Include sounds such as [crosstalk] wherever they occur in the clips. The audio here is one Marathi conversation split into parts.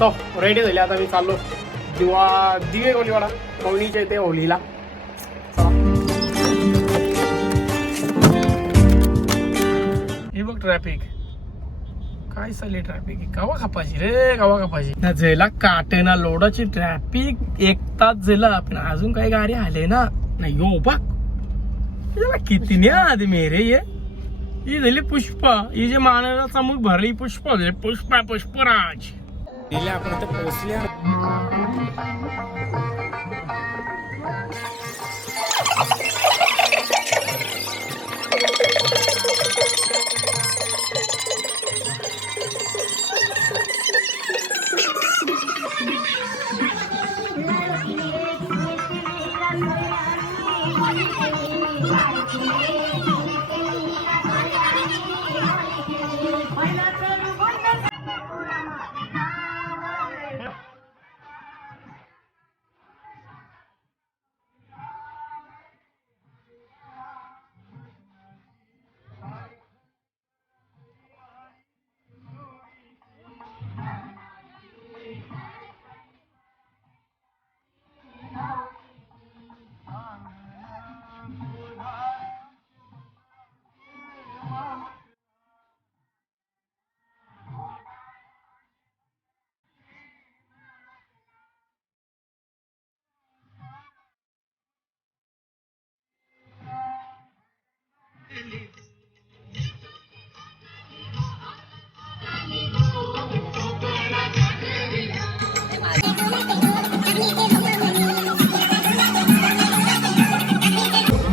सो रेडी झाली. आता मी चाललो. दिवा दिवे कोलीवाडा कवणीच्या इथे होलीला हे बघ ट्रॅफिक काय चालली ट्रॅफिक गावा खापाची रे गावा खापाची ना झेला काटे ना लोडाची ट्रॅफिक एक तास झाला पण अजून काही गाडी आले ना. नाही यो बघ. किती नाही आधी मेरे ये? ही झाली पुष्पा. ही जे मानाला चमक भरली पुष्पा झाली पुष्पा पुष्पराज. गेले आपण आता पोहोचल्या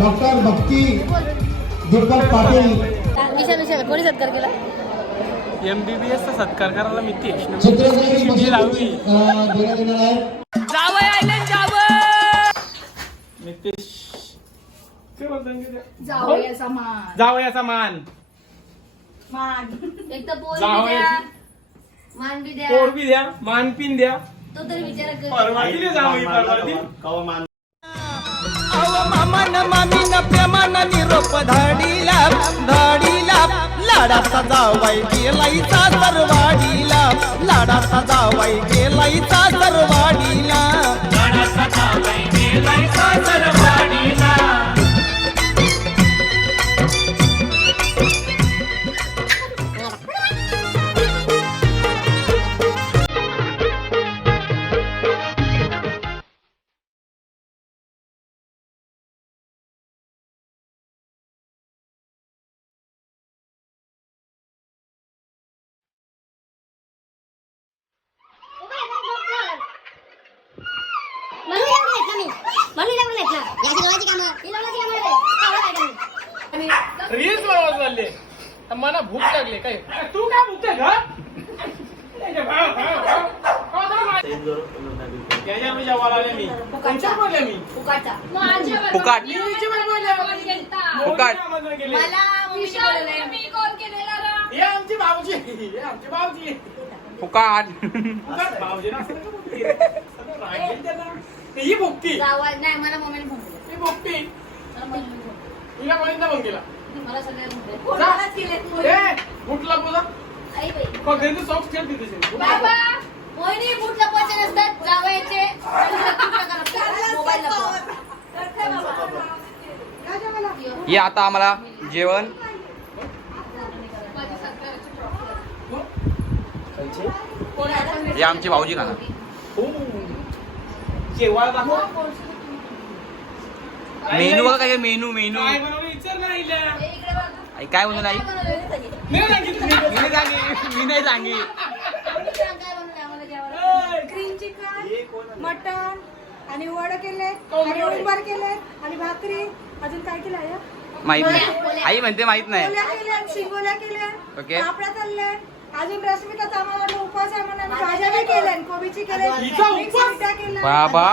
डॉक्टर भक्ती दुर्गा पाटील. विशाल विशाल कोणी सत्कार केला? एमबीबीएस चा सत्कार करायला नितेश? जावयाचा मान. जावयाचा मान. मान. एक तर बी द्या. मान बी द्या. पोर बी द्या. तो तरी विचार कर परवाती दे जावई मामीन प्रेमान निरोप धाडीला धाडीला. लाडाचा जावाई गेलाईचा सरवाडीला. लाडाचा जावाई गेलाईचा सरवाडीला. रील्स बनवत चालले तर मला भूक लागली काय तू काय भूकते का त्याच्या मी जेवायला आले मी कोणच्या बोलले मी फुकाचा फुकाट. फुकाट. हे भाऊजी हे आमची भाऊजी फुकाट फुकट भाऊजी ना ही भुकती जावा नाही मला मम्मीने फोन केला ही भुकती मला मम्मीने फोन केला. हिला कोणीदा फोन केला मला सगळ्या फोन केले. जा. कोणालाच केलेत मोहिनी. ए उठला बोला आई बाई. मग घरी सॉक्स ठेव तिथे शेवटी. बाबा मोहिनी बूट लपवायचे नसतात जावायचे मोबाईल लपवा. ये आता आम्हाला जेवण? हे आमची भाऊजी खाणार हो. जेवायला दाखव. मेनू बघा काय मेनू मेनू काय बनवलं विचार नाही. हे. आई, काय बनवलं आई? मी नाही सांगितलं. मी नाही मी? ग्रीन चिकन मटन आणि वड केले आणि. उंबर केले आणि भाकरी अजून काय केलं आहे माहीत नाही आई म्हणते माहीत नाही शिंगोल्या केल्या ओके. पापड्या तळल्या अजून रश्मिकाचा आम्हाला वाटलं उपवास आहे म्हणून आम्ही भाज्या बी केल्या कोबीची केल्या. हिचा मिक्स उपवास? मिठ्या केल्या बाबा?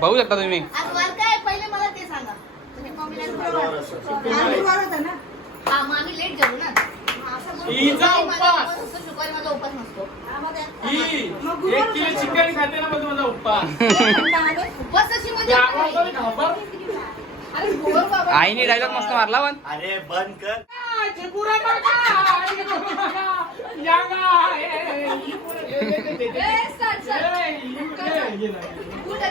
बघू शकता तुम्ही. आज वार काय पहिले मला ते सांगा. तुम्ही मम्मीला आज गुरुवार होता ना. हा मग आम्ही लेट जेवू ना. हिचा शुक्रवारी माझा उपवास. उपवास असतो, शुक्रवारी माझा उपवास नसतो. ही एक किलो चिकन खाते ना [laughs] म्हणजे माझा उपवास. उपवास अशी म्हणजे त्या काय? आवाजाने घाबर. अरे गोर बाबा आईने डायलॉग मस्त मारला पण. अरे बंद कर. चिपुरा मागा, चिपुरा मागा, यांगा, ए, ए, सर, सर. ए, ये, ये ना. कुठे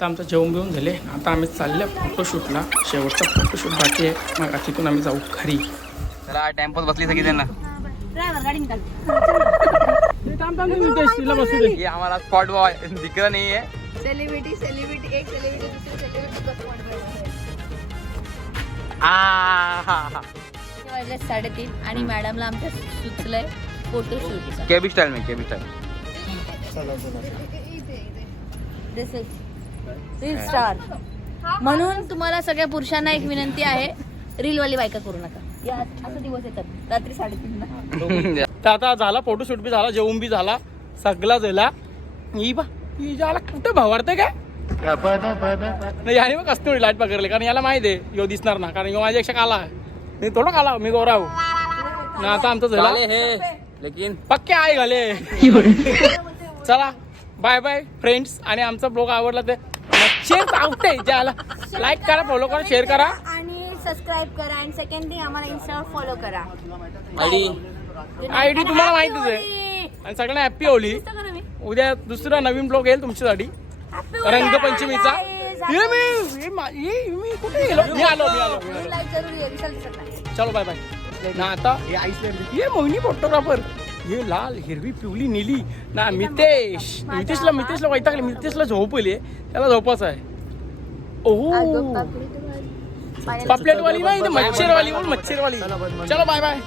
आता आमचं जेवण बिवून झाले. आता आम्ही चालले फोटोशूटला शेवटचा फोटोशूट बाकी आहे. मग तिथून आम्ही जाऊ घरी. चला टेम्पोत बसली सगळी त्यांना ड्रायव्हर गाडी निकाल. बसू दे. ये हमारा स्पॉट बॉय दिख रहा नहीं है सेलिब्रिटी सेलिब्रिटी एक सेलिब्रिटी दुसरी सेलिब्रिटी वाजले साडेतीन आणि मॅडमला आमच्या सुचलंय फोटोशूटचं केबी स्टाईल में KB style this is reel star म्हणून तुम्हाला सगळ्या पुरुषांना एक विनंती आहे रीलवाली बायका करू नका. या असं दिवस येतात. रात्री साडेतीन तर आता झाला फोटोशूट बी झाला जेवण बी झाला सगळा झाला. ही बा ही ज्याला कुठं भावाडतं काय? नाही याने मग कस्तुरी लाइट पकडले कारण याला माहिती आहे यो दिसणार ना कारण यो माझ्यापेक्षा काला आहे. नाही थोडं काला मी गोराव ना आता आमचं झालं. है लेकिन. पक्के आहे घाले. चला. बाय बाय फ्रेंड्स आणि आमचा ब्लॉग आवडला ते नक्की आवडते ज्याला लाईक करा फॉलो करा शेअर करा. आणि सबस्क्राईब करा. आणि सेकंडली आम्हाला इन्स्टावर फॉलो करा. आयडी आयडी तुम्हाला माहितीच आहे. आणि सगळ्यांना हॅप्पी होली उद्या दुसरा नवीन ब्लॉग येईल तुमच्यासाठी. रंगपंचमीचा. ये मी ये मा- ये मी कुठे गेलो? मी आलो मी आलो. चलो बाय बाय ना आता. हे आईसलँड ये मोहिनी फोटोग्राफर हे लाल हिरवी पिवली निली ना मितेश. मितेशला मितेशला वैतागले. मितेशला झोपले. त्याला झोपाच आहे. ओहो. पापलेटवाली नाही मच्छरवाली बोल मच्छरवाली. चलो बाय बाय.